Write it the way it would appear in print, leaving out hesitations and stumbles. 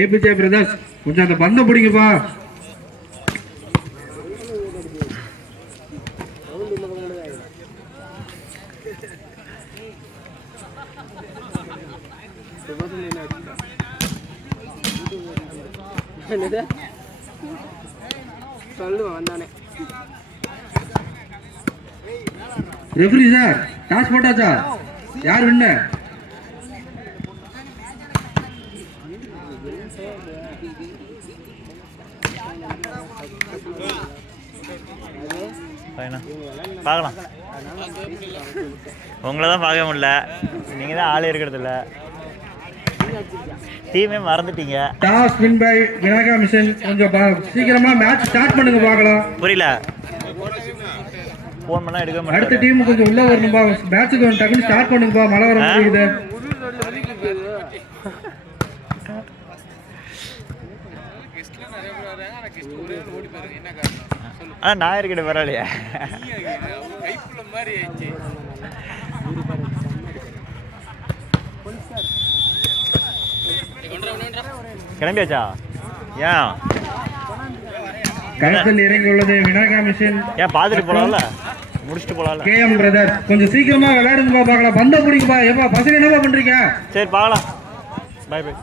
APJ brothers கொஞ்சம் அந்த பந்தம் பிடிங்கப்பா. ரெஃப்ரி சார் டாஸ் போட்டாச்சா? யார் வின்ன? பார்க்கலாம். உங்களை தான் பார்க்க முடியல, நீங்கள் தான் ஆளே இருக்கிறது இல்லை, டீமே மறந்துட்டீங்க. Toss win by Vinayaka Mission. கொஞ்சம் சீக்கிரமா மேட்ச் ஸ்டார்ட் பண்ணுங்க பார்க்கலாம். புரியல, ஃபோன் பண்ணால் எடுக்க மாட்டேன். அடுத்த டீம் கொஞ்சம் உள்ள வரணும்பா, மேட்சுக்கு டக்குன்னு ஸ்டார்ட் பண்ணுங்கப்பா, மழை வர முடியுது. ஆனால் நான் இருக்கிட்ட பரவாயில்லையா? கிளம்பியாச்சா? ஏன் களத்தில் இறங்கி உள்ளது விநாயகா மிஷன். ஏன் பார்த்துட்டு போலாம்ல, முடிச்சுட்டு போலாம்ல. கேஎம் பிரதர் கொஞ்சம் சீக்கிரமா விளையாடுங்கப்பா பார்க்கலாம். பந்த பிடிங்கப்பா. ஏப்பா பசங்க என்னப்பா பண்றீங்க? சரி பார்க்கலாம். Bye by.